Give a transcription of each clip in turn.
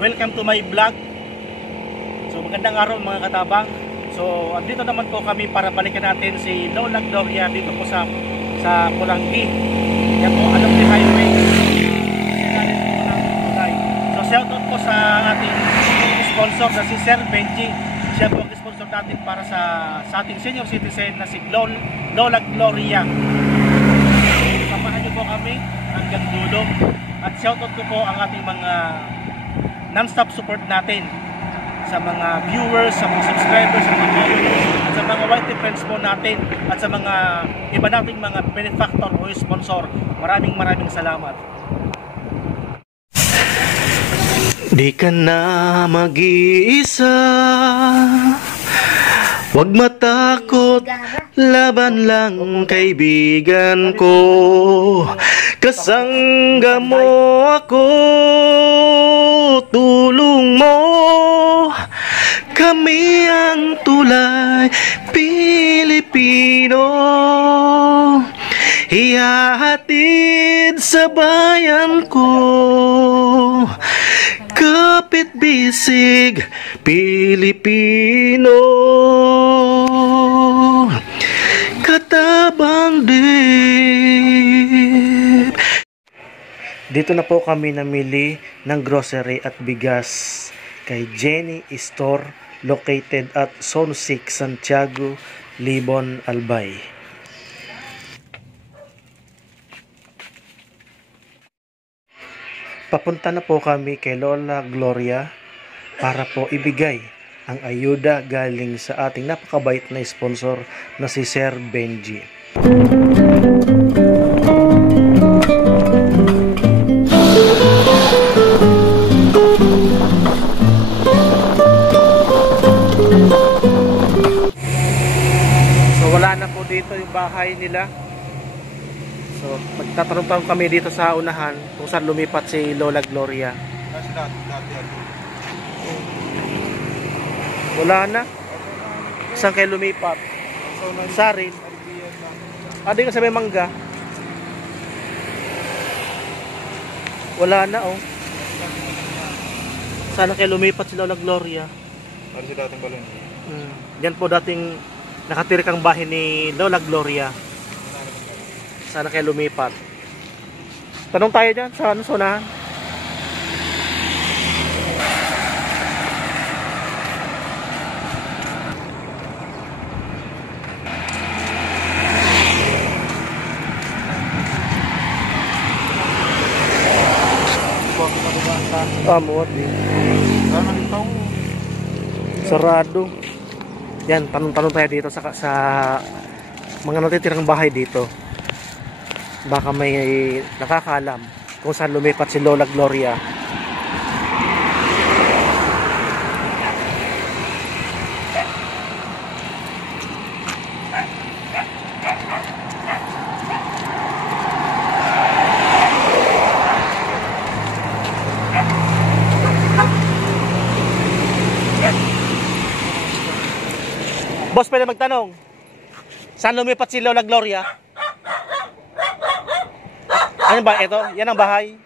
Welcome to my vlog. So magandang araw mga katabang. So andito naman po kami para balikan natin si Lola Gloria dito po sa Pulangi. Yan po, Alumni Highway. So shoutout po sa ating sponsor na si Sir Benji. Siya po ang sponsor natin para sa ating senior citizen na si Lola Gloria. Samahan niyo po kami hanggang dulo. At shoutout ko po ang ating mga non-stop support natin sa mga viewers, sa mga subscribers, sa mga followers, at sa mga white friends po natin, at sa mga iba nating mga benefactor o sponsor. Maraming salamat. Di ka na mag-iisa, wag matakot, laban lang kaibigan ko. Kasangga mo ako, tulong mo, kami ang tulay Pilipino. Ihahatid sa bayan ko, kapit bisig Pilipino, katabang dip. Dito na po kami namili ng grocery at bigas kay Jenny Store, located at Zone 6, Santiago, Libon, Albay. Papunta na po kami kay Lola Gloria para po ibigay ang ayuda galing sa ating napakabait na sponsor na si Sir Benji. So wala na po dito yung bahay nila. So, magtatanong kami dito sa unahan kung saan lumipat si Lola Gloria. Wala na. Saan kayo lumipat? Sarin. Di ka sa may mangga. Wala na, oh. Saan kayo lumipat si Lola Gloria? Ano si dating balon? Yan po dating nakatirikang bahay ni Lola Gloria. Sana kayo lumipat. Tanong tayo dyan sa sunahan. Muot din. Sarado. Yan, tanong tayo dito sa mga natitirang bahay dito. Baka may nakakaalam kung saan lumipat si Lola Gloria. Boss, pwede magtanong, saan lumipat si Lola Gloria? Ano ba ito? Yan ang bahay.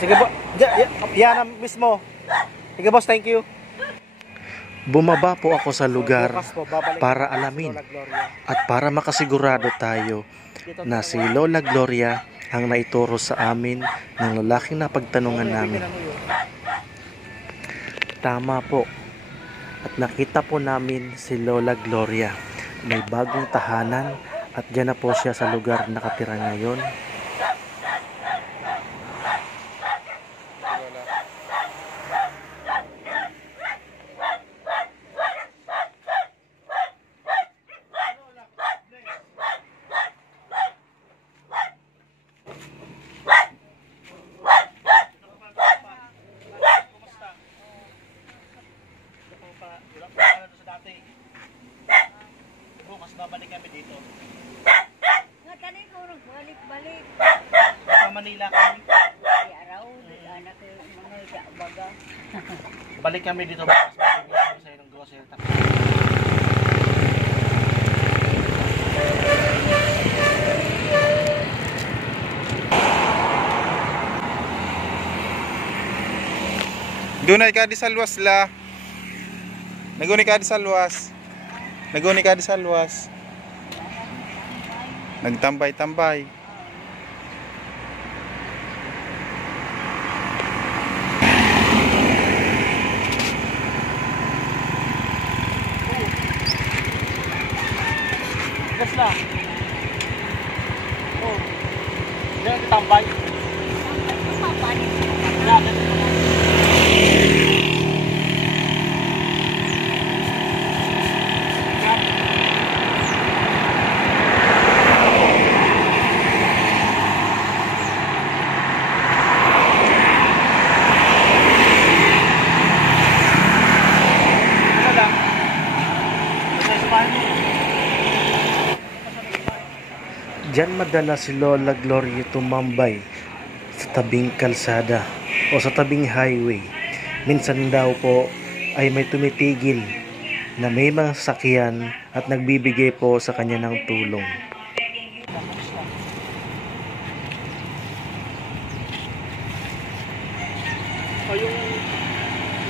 Sige po. Yan ang mismo. Sige boss, thank you. Bumaba po ako sa lugar para alamin at para makasigurado tayo na si Lola Gloria ang naituro sa amin ng lalaking napagtanungan namin. Tama po. At nakita po namin si Lola Gloria. May bagong tahanan at dyan na po siya sa lugar nakatira ngayon. Bukas babalik kami dito. Nga tanay ko balik-balik. Sa Manila kami. Kaya raw, anak ko mga baga. Balik kami dito bukas. Balik kami sa ng grocery. Dunay ka di sa luwas la. Naguni ka di sa luwas. Naguni ka di sa luwas. Nagtambay-tambay. Gas na. Oh. Yan, tambay. Diyan madalas si Lola Gloria tumambay sa tabing kalsada o sa tabing highway. Minsan daw po ay may tumitigil na may mga sasakyan at nagbibigay po sa kanya ng tulong. So yung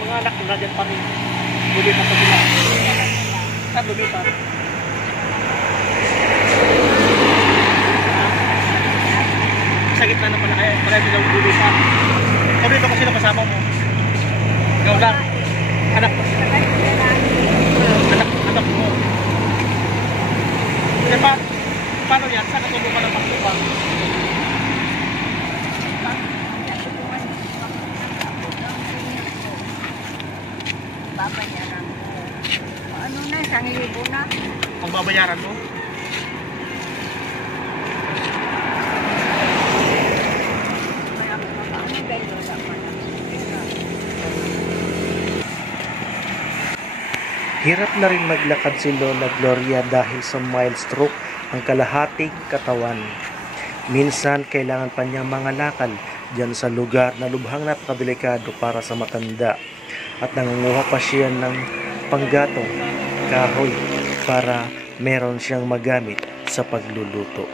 mga anak na dyan pa rin, lumipat na sila. Lumipat. Sa gitna na pala kaya, pala sila lumipat. Kami ito kasi napasama mo. Ikaw lang. Anak mo. Anak mo. Diba, paano yan? Saan natulong ka ng pagtupang? Babayaran mo. Ano na, 1,000 na. Ang babayaran mo? Kaya paano ganyan sa mga Hirap na rin maglakad si Lola Gloria dahil sa mild stroke ang kalahating katawan. Minsan kailangan pa niyang mangalakal dyan sa lugar na lubhang napakadelikado para sa matanda. At nangunguha pa siya ng panggatong kahoy para meron siyang magamit sa pagluluto.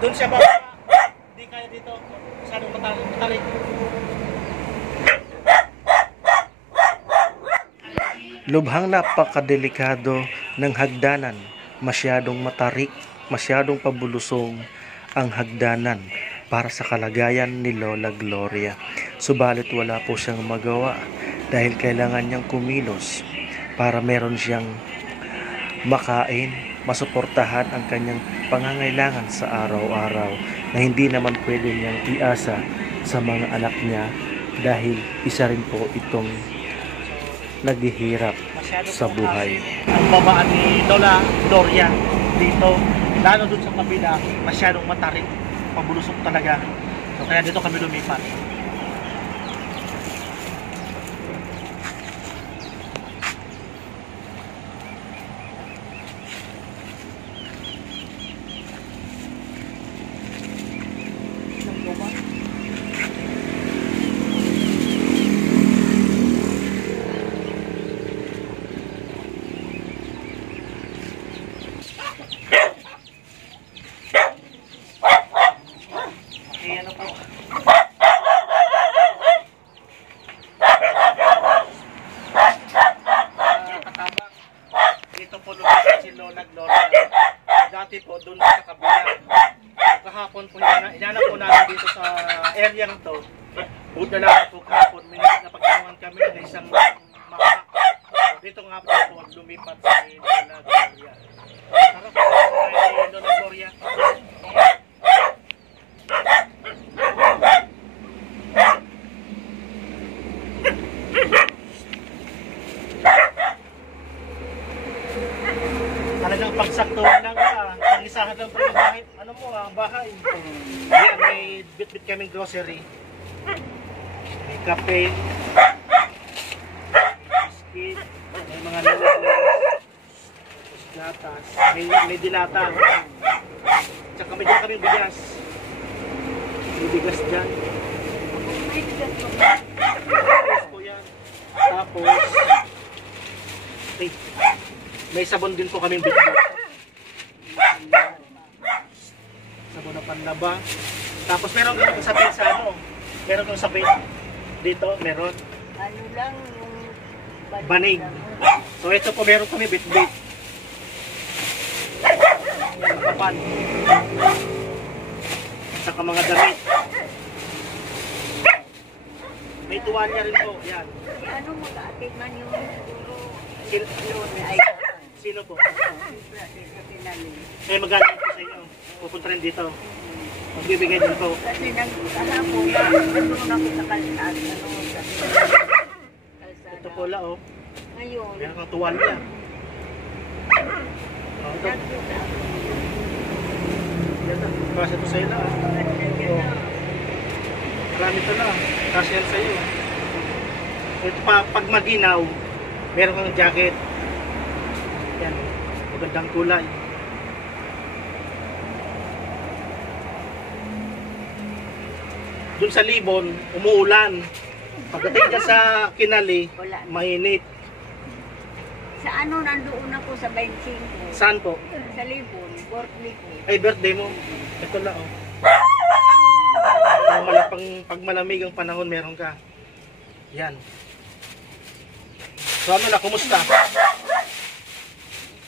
Doon siya ba? Hindi kaya dito. Masyadong matarik. Lubhang napakadelikado ng hagdanan, masyadong matarik, masyadong pabulusong ang hagdanan para sa kalagayan ni Lola Gloria. Subalit wala po siyang magawa dahil kailangan niyang kumilos para meron siyang makain, masuportahan ang kanyang pangangailangan sa araw-araw na hindi naman pwede niyang iasa sa mga anak niya dahil isa rin po itong naghihirap sa buhay. Ang babaan ni Lola Gloria dito, lalo dun sa kabila, masyadong matarik, pabulusok talaga. So kaya dito kami lumipat. Dito po lumipat si Lola Gloria. Dati po doon sa kabila. Kahapon po inanap po namin dito sa area nito. Buti na lang po kahapon may napagtanungan kami na isang mama. Dito nga po lumipat si Lola Gloria. Tara po kay Lola Gloria. Talagang pagsaktuhan lang ang isahan lang po yung bahay, bahay. Yan, may bit-bit kaming grocery. May kape, biscuit, may mga lalas, gatas, may dilata. Tsaka may dyan kaming bigas. May bigas dyan. Tapos po yan. Tapos, may sabon din po kaming bitbit. Sabon na panlaba. Tapos meron din akong sapin sa meron akong sapin. dito, meron. Ano lang yung Banig. So ito po meron kami bit-bit. Kapan. Saka mga damit. May tuwalya rin po, yan. Si ano mag-aatid man yung siguro Sil- yun ay Sino po? sa tinali. Eh magagaling po sa inyo. Pupunta rin dito. Magbibigay din po. Kasi nagkahapon na nandun ako sa kalsada. Ito po la oh. Ngayon, Meron kang tuwalya. Oh, ito. nakita ako. Ito. Kasi ito sa'yo na. Marami ito na. Kasi yan sa'yo. Ito pa, pag maginaw, meron kang jacket. Yan. Magandang kulay. Doon sa Libon, umuulan. Pagdating dyan sa Kinali, Wala. mainit. Sa ano nandoon ako sa 25. Saan po? Sa Libon, birthday ko. Ay, birthday mo. Ito lang, oh. Pag malamig ang panahon, meron ka. Yan. So, ano na, kumusta?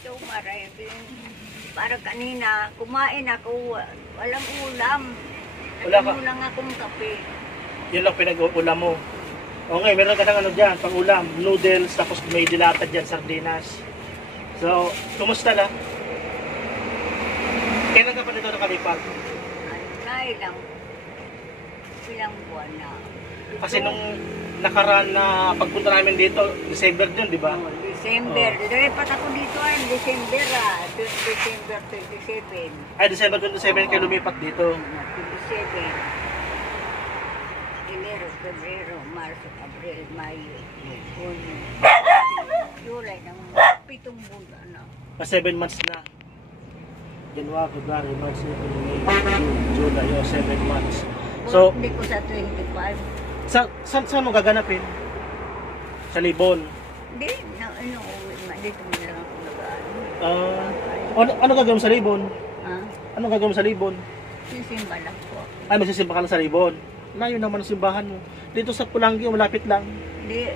So, marami. Para kanina, kumain ako, walang ulam. Wala ka? Nagano lang akong kape. Yun lang pinag-ulam mo. O ngayon, meron ka ng ano dyan, pang ulam, noodles, tapos may dilata dyan, sardinas. So, kumusta na? Kailan ka pa dito nakalipat? Ano na, ilang buwan na. Kasi nung nakaraan na pagpunta namin dito, December din, di ba? Oh, December. Dilipat ako dito ay December December 27. Ay, December 27 kayo lumipat dito. 27. Enero, Febrero, Marso, Abril, Mayo, Junio, July ng 7 buwan na. 7 months na. January, February, March, April, May, June, July, 7 months. So, Hindi ko sa 25. saan mo gaganapin? Sa Libon. Hindi, uwi ma. Dito mo lang ako nag-ano. Ano gagawin mo sa Libon? Ha? Ano gagawin mo sa Libon? Sisimba lang po. Ay, magsisimba ka lang sa Libon. Layo naman ang simbahan mo. Dito sa Pulangi, malapit lang. Hindi.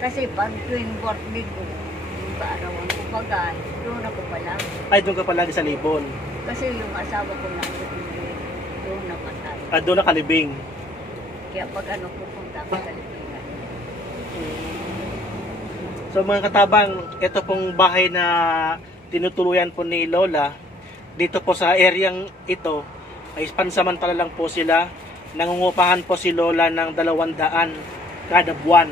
Kasi pag tuwing birthday ko, yung kaarawan ko bagay, doon ako pala. Ay, doon ka palagi sa Libon. Kasi yung asawa ko na hindi, doon napatay. Doon nakalibing. Kaya pag ano pupunta ako sa Lipinas. So mga katabang, ito pong bahay na tinutuluyan po ni Lola, dito po sa areang ito, ay pansamantala lang po sila. Nangungupahan po si Lola ng 200 kada buwan.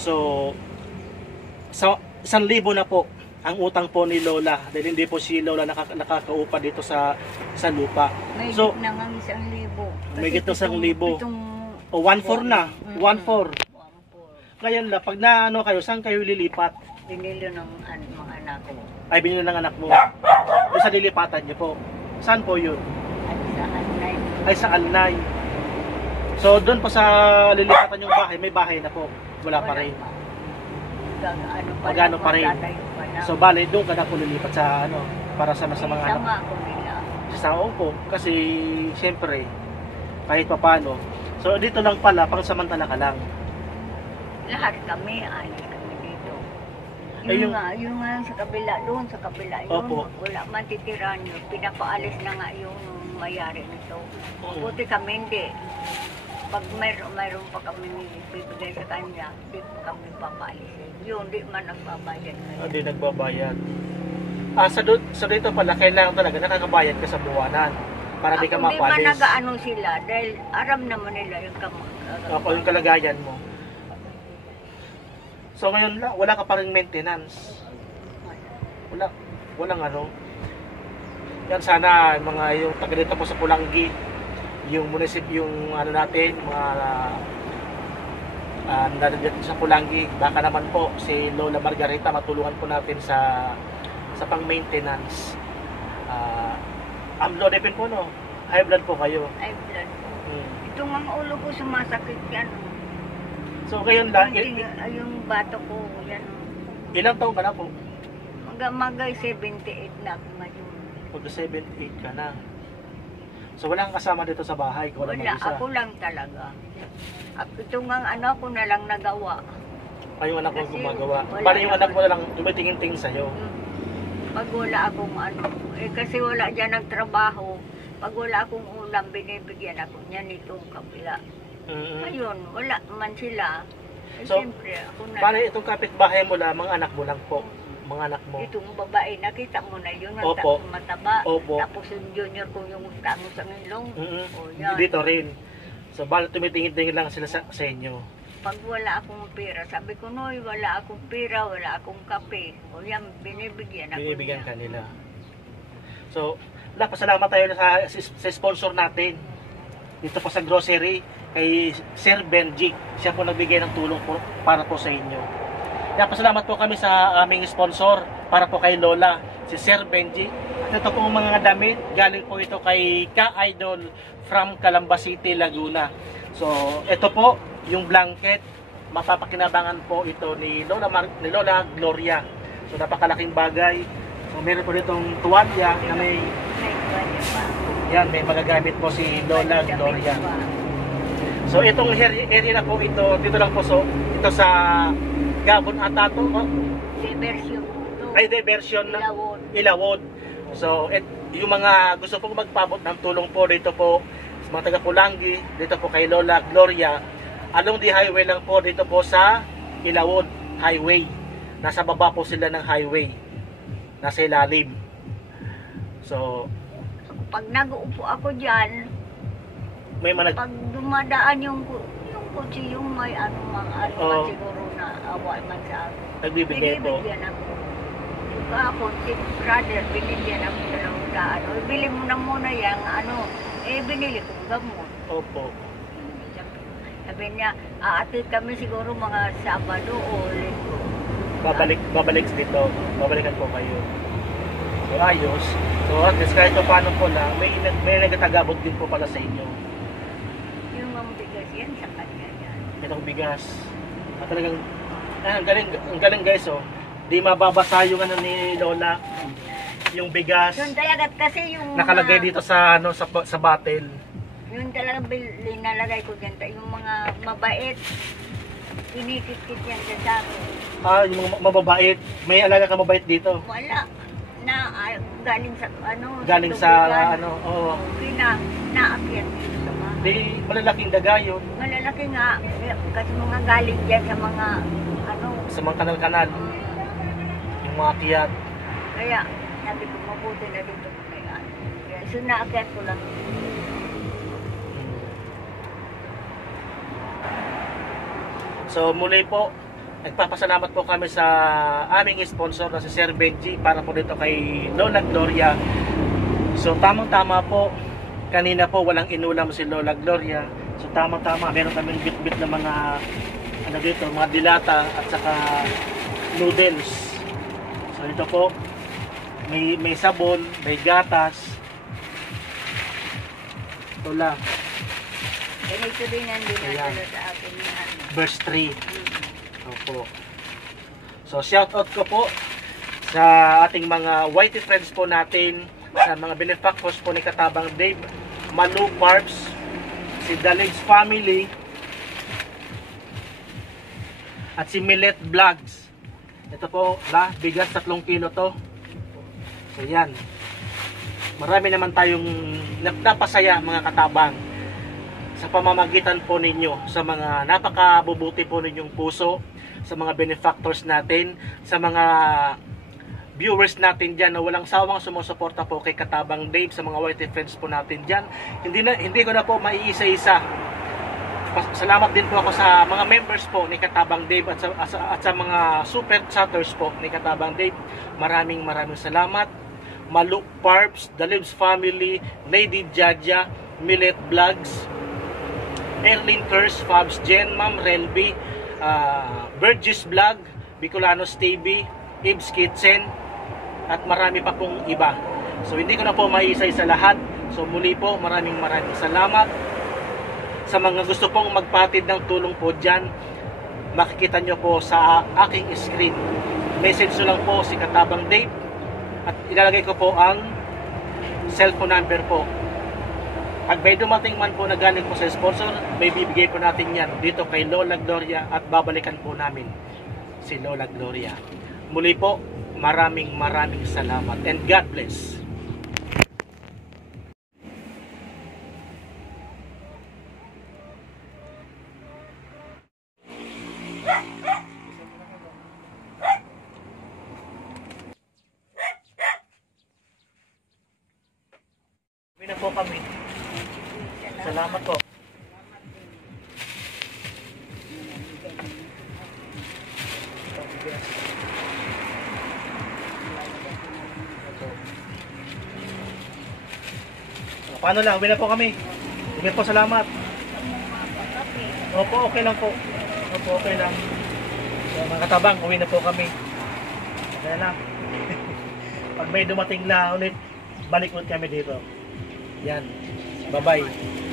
So, sa 1,000 na po ang utang po ni Lola dahil hindi po si Lola nakakaupa dito sa lupa. May So, na nga 1,000. may gitna 1,000. Pitong O 1,400 na, 1,400. 1,400. Ngayon la, pag na ano kayo, saan kayo lilipat? Pinili ng mga anak ko. Ay, binili ng anak mo. Doon sa lilipatan niyo po. Saan po yun? At sa Anay. Ay, sa Alnay. So, doon pa sa lilipatan yung bahay, may bahay na po. Wala pa rin. Magano pa rin. So, bale, doon ka na po lilipat sa ano, para sa mga anak. Sama ko nila. Sa po. Kasi, siyempre, kahit papano. So, dito lang pala, pang samantala ka lang. Lahat kami, alis kami dito. Ay, Yung nga sa kabila, doon sa kabila, yun, Opo. wala man titiran yun. Pinapaalis na nga yung mayari nito. Buti kami hindi. Pag mayroon pa kami bibigay sa kanya, di pa kami papaalisin. Yun, di man nagbabayad ngayon. Hindi nagbabayad. Sa dito pala, kailangan talaga nakakabayad ka sa buwanan para di ka Hindi man mapalis. nag-ano sila dahil aram naman nila yung Ako yung kalagayan mo. So ngayon wala ka pa rin maintenance. Walang ano. Yan sana mga yung taga dito po sa Pulangi, yung munisipyo, yung ano natin, mga dito sa Pulangi, baka naman po si Lola Margarita matulungan po natin sa pang-maintenance. Low depend po no. High blood po kayo. Ay, blood po. Ito nga ang ulo ko sumasakit yan. So ngayon lang, Yung bato ko, yan. ilang taon ka na po? Magay 78 na ako ngayon. Pag 7-8 ka na. So wala kang kasama dito sa bahay, ikaw lang Wala, mag-isa. ako lang talaga. At ito nga ano ko na lang nagawa. Ay, yung anak mo Kasi gumagawa. wala Paano yung naman. anak mo na lang tumitingin-tingin sa'yo? Pag wala akong ano, kasi wala dyan nagtrabaho. Pag wala akong ulam, binibigyan ako niya nitong kabila. Ayun, wala man sila. So, Siyempre, ako na. Paano itong kapitbahay mo lang, mga anak mo lang po? Mga anak mo? Itong babae, nakita mo na yun, Opo. mataba. Opo. Tapos yung junior ko yung tango sa ngilong. O yan. Dito rin. So, bala tumitingin-tingin lang sila sa inyo. Pag wala akong pera, sabi ko, Noy, wala akong pera, wala akong kape. O yan, binibigyan ako Binibigyan niya. kanila. So, pasalamat tayo sa sponsor natin. Dito po sa grocery, kay Sir Benji. Siya po nagbigay ng tulong po, para po sa inyo. Pasalamat po kami sa aming sponsor para po kay Lola, si Sir Benji. At ito po mga damit, galing po ito kay Ka-Idol from Calamba City, Laguna. So, ito po, yung blanket, mapapakinabangan po ito ni Lola Gloria. So, napakalaking bagay. So, meron po ditong tuwalya na may, May tuwalya pa. yan, may magagamit po si Lola May damit Gloria. pa. So, itong area na po ito, dito lang po, so, ito sa Gabon ata to, oh. Diversion to. Ay, diversion na Ilawon. Ilawod. So, yung mga gusto pong magpabot ng tulong po dito po sa mga taga Pulangi, dito po kay Lola Gloria, along the highway lang po dito po sa Ilawod Highway. Nasa baba po sila ng highway. Nasa ilalim. So, Pag nag-uupo ako dyan, may mga pag dumadaan yung kutsi, yung may ano man Oo. siguro na awa man sa akin. nagbibigay po. Binibigyan ako. Ako, si brother, binigyan ako ng daan. O, bili mo na muna yan, binili kong gamot. Opo. Sabi niya, aatit kami siguro mga Sabado o Linggo. Babalik dito. Babalikan po kayo. So, ayos. So, at least kahit pa paano po lang, may nagtatagabot din po pala sa inyo. Yung mga bigas yan sa kanya yan. Itong bigas. At talagang, ang galing guys, oh. Di mababasa yung ano ni Lola. Yung bigas. Yun talaga kasi yung Nakalagay dito sa sa bottle. Yun talaga linalagay ko dyan. Yung mga mabait, inikit-kit yan sa akin. Yung mga mababait. May alaga ka mabait dito. Wala. Galing sa Galing sa tubigan. oo. Okay na, naakyat dito sa mga. Di malalaking daga yun. Malalaki nga, kasi mga galing dyan sa mga, Sa mga kanal-kanal. Yung mga kiyat. kaya, sabi ko, mabuti na dito muna yan. Kaya, so naakyat ko lang. So muli po, nagpapasalamat po kami sa aming sponsor na si Sir Benji para po dito kay Lola Gloria. So tamang-tama po, kanina po walang inulam si Lola Gloria. So tamang-tama, meron kami bit-bit na mga dito, mga dilata at saka noodles. So ito po, may sabon, may gatas. Ito lang, Ganito din ang dinadala Ayan. sa akin ni verse 3. Opo. So shout out ko po sa ating mga whitey friends po natin, sa mga benefactors po ni Katabang Dave, Malu Barbs, si Dalig's Family, at si Millet Vlogs. Ito po, bigas 3 kilo to. So yan. Marami naman tayong napasaya mga katabang sa pamamagitan po ninyo, sa mga napakabubuti po ninyong puso, sa mga benefactors natin, sa mga viewers natin dyan na walang sawang sumusuporta po kay Katabang Dave, sa mga whitey friends po natin dyan. Hindi ko na po maiisa-isa. Salamat din po ako sa mga members po ni Katabang Dave at sa mga super chatters po ni Katabang Dave. Maraming salamat. Malu Parps, The Lives Family, Lady Jaja, Millet Vlogs, Erling Curse, Fabs Jen, Ma'am Relby, Burgess Vlog, Bicolanos TV, Ibs Kitchen, at marami pa pong iba. So hindi ko na po maiisa-isa lahat. So muli po, maraming salamat. Sa mga gusto pong magpatid ng tulong po dyan, makikita nyo po sa aking screen. Message nyo lang po si Katabang Dave at ilalagay ko po ang cellphone number po. Pag may dumating man po na galing po sa sponsor, may bibigay po natin yan dito kay Lola Gloria at babalikan po namin si Lola Gloria. Muli po, maraming salamat and God bless. Uwi na po kami. Salamat po. Paano lang? Uwi na po kami. Sige po, salamat. Opo, okay lang po. Opo, okay lang. So, mga katabang, uwi na po kami. Kaya lang. Pag may dumating na ulit, balik ulit kami dito. Yan. Bye-bye.